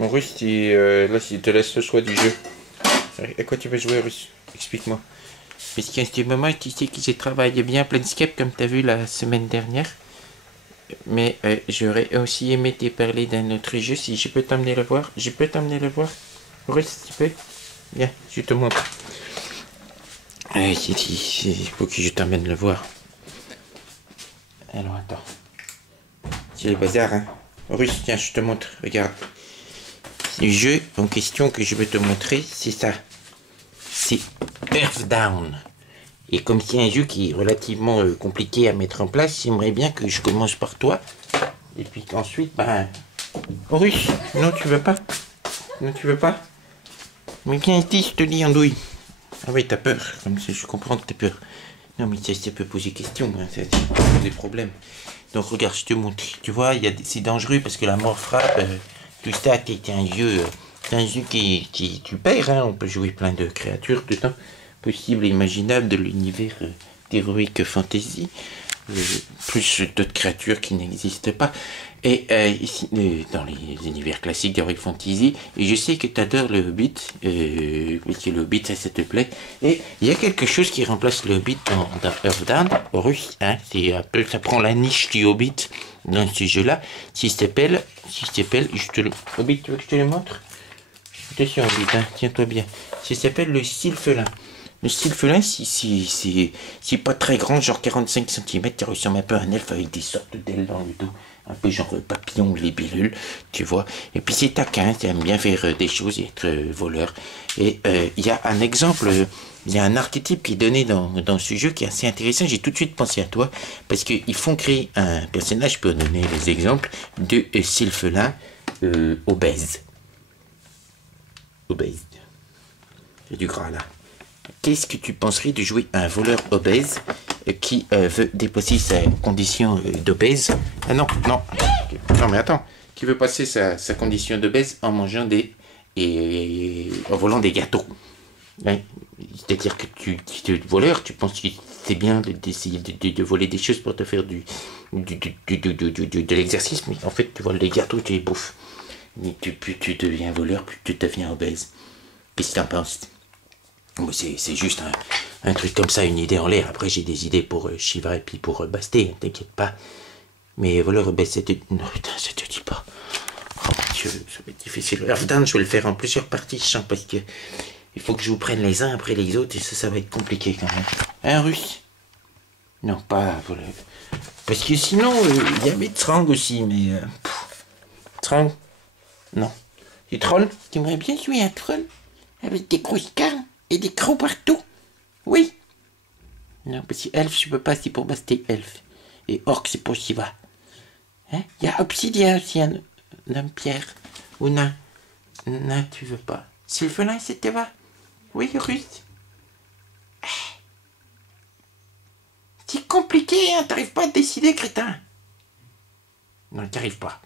Mon russe, là, il te laisse le choix du jeu. À quoi tu veux jouer, russe? Explique-moi. Parce qu'en ce moment, tu sais que j'ai travaillé bien Planescape comme tu as vu la semaine dernière. Mais j'aurais aussi aimé te parler d'un autre jeu. Si je peux t'emmener le voir. Je peux t'emmener le voir. Russe, tu peux? Viens, je te montre. Il faut que je t'emmène le voir. Alors attends. C'est le bazar, hein. Russe, tiens, je te montre. Regarde. Le jeu en question que je veux te montrer, c'est ça. C'est Earthbound. Et comme c'est un jeu qui est relativement compliqué à mettre en place, j'aimerais bien que je commence par toi. Et puis qu'ensuite, ben... Russe, non, tu veux pas? Non, tu veux pas? Mais viens ici, je te dis andouille. Ah oui, t'as peur. Comme ça, je comprends que t'as peur. Non, mais ça peut poser question, hein, ça pose des problèmes. Donc regarde, je te montre. Tu vois, c'est dangereux parce que la mort frappe. Tout ça, c'est un jeu qui tu perds, hein. On peut jouer plein de créatures dedans, possibles et imaginables de l'univers d'Heroic Fantasy, plus d'autres créatures qui n'existent pas. Et ici, dans les univers classiques d'Heroic Fantasy, et je sais que tu adores le Hobbit, parce que le Hobbit, ça te plaît. Et il y a quelque chose qui remplace le Hobbit dans Earthbound, russe, hein, ça prend la niche du Hobbit dans ce jeu-là, qui s'appelle, Hobbit, tu veux que je te le montre? Attention, Hobbit, hein, tiens-toi bien. Ça s'appelle le Sylphelin. Le Sylphelin, c'est pas très grand, genre 45 cm, il ressemble un peu à un elfe avec des sortes d'ailes dans le dos. Un peu genre papillon, libellule, tu vois. Et puis c'est taquin, il aime bien faire des choses et être voleur. Et il y a un exemple, il y a un archétype qui est donné dans ce jeu qui est assez intéressant. J'ai tout de suite pensé à toi, parce qu'ils font créer un personnage, je peux donner les exemples, de Sylphelin obèse. Obèse. J'ai du gras là. Qu'est-ce que tu penserais de jouer un voleur obèse qui veut dépasser sa condition d'obèse? Ah non, non. Non mais attends. Qui veut passer sa condition d'obèse en mangeant en volant des gâteaux. Hein? C'est-à-dire que tu es voleur, tu penses que c'est bien d'essayer de voler des choses pour te faire de l'exercice, mais en fait tu voles des gâteaux, tu les bouffes. Plus tu deviens voleur, plus tu deviens obèse. Qu'est-ce que tu en penses? C'est juste un truc comme ça, une idée en l'air. Après, j'ai des idées pour Shiva et puis pour Basté, t'inquiète pas. Mais voilà, c'était... Non, putain, ça te dit pas. Oh mon Dieu, ça va être difficile. Earthbound, je vais le faire en plusieurs parties, je sens, parce que il faut que je vous prenne les uns après les autres, et ça va être compliqué quand même. Hein, russe? Non, pas... Voilà. Parce que sinon, il y avait Trang aussi, mais... Trang? Non. Et troll? Tu aimerais bien jouer un troll? Avec des grosses carnes? Et des crocs partout? Oui. Non, parce que elfe, je peux pas, c'est pour Basté, elfe. Et orc, c'est pour Shiva. Hein? Il y a obsidien aussi, un homme pierre. Ou nain. Nain, tu veux pas. Sylphelin, c'était va? Oui, russe. C'est compliqué, hein, t'arrives pas à te décider, crétin. Non, t'arrives pas.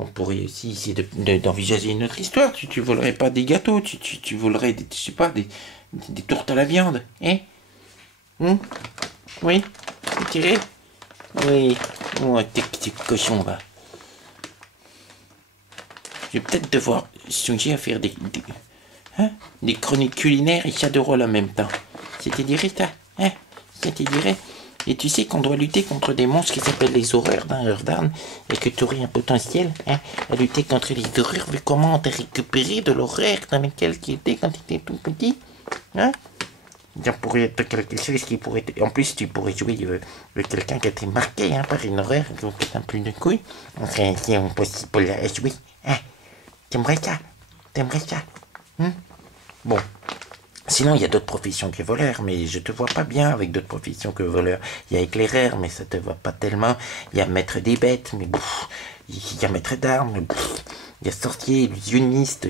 On pourrait aussi essayer d'envisager une autre histoire. Tu volerais pas des gâteaux, tu volerais, je sais pas, des tourtes à la viande. Hein? Oui? Tu tirais? Oui. Oh, t'es petit cochon, va. Je vais peut-être devoir songer à faire des chroniques culinaires et ça de rôle en même temps. Ça te dirait, ça? Hein? Ça te dirait? Et tu sais qu'on doit lutter contre des monstres qui s'appellent les horreurs dans Earthbound et que tu aurais un potentiel, hein, à lutter contre les horreurs vu comment on t'a récupéré de l'horreur dans lequel tu étais quand tu étais tout petit, hein? Ça pourrait être quelque chose qui pourrait être... En plus, tu pourrais jouer quelqu'un qui a été marqué, hein, par une horreur, donc un plus de couilles. C'est impossible pour la jouer, hein? T'aimerais ça? T'aimerais ça? Bon. Sinon, il y a d'autres professions que voleur, mais je te vois pas bien avec d'autres professions que voleur. Il y a éclaireur, mais ça te va pas tellement. Il y a maître des bêtes, mais il y a maître d'armes, mais il y a sorcier, illusionniste,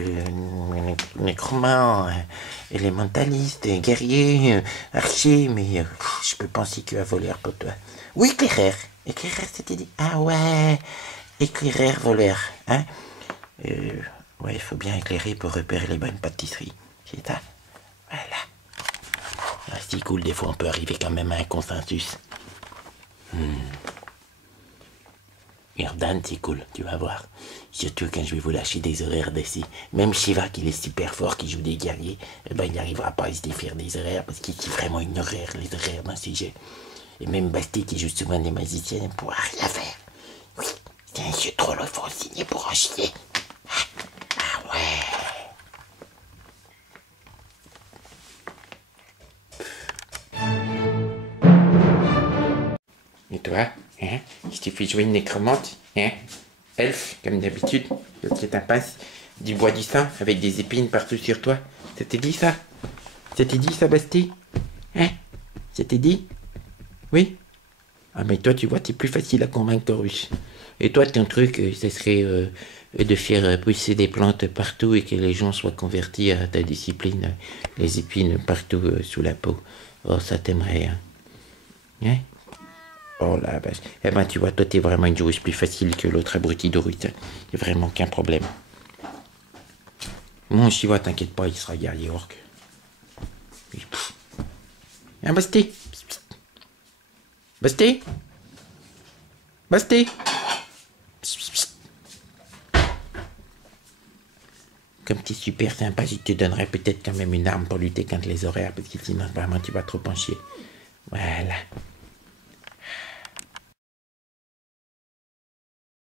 nécromant, élémentaliste, guerrier, archer, mais je peux penser que à voleur pour toi. Ou éclaireur. Éclaireur, c'était dit. Ah ouais, éclaireur, voleur, hein? Ouais, il faut bien éclairer pour repérer les bonnes pâtisseries. C'est ça? Voilà. Ah, c'est cool, des fois on peut arriver quand même à un consensus. Urdan, c'est cool, tu vas voir. Surtout quand je vais vous lâcher des horaires d'essai. Même Shiva, qui est super fort, qui joue des guerriers, eh ben, il n'arrivera pas à se défaire des horaires parce qu'il est vraiment une horaire, les horaires dans ces jeux. Et même Basti, qui joue souvent des magiciens, ne pourra rien faire. Oui, c'est un jeu trop, il faut signer pour en chier. Ah ouais. Et toi, hein? Je t'ai fait jouer une nécromante, hein? Elfe, comme d'habitude, c'est un pince, du bois du sang avec des épines partout sur toi. Ça t'est dit ça? Ça t'est dit ça, Basti? Hein? Ça t'est dit? Oui? Ah mais toi, tu vois, t'es plus facile à convaincre qu'Horus. Et toi, ton truc, ce serait de faire pousser des plantes partout et que les gens soient convertis à ta discipline, les épines partout sous la peau. Oh, ça t'aimerait, hein? Hein? Oh la vache. Eh ben, tu vois, toi, t'es vraiment une joueuse plus facile que l'autre abruti d'Horus. Il n'y a vraiment aucun problème. Mon Shiva, t'inquiète pas, il sera guerrier orc. Hein, Basti? Basti? Basti? Comme t'es super sympa, je te donnerais peut-être quand même une arme pour lutter contre les horaires, parce que sinon, vraiment, tu vas trop en chier. Voilà.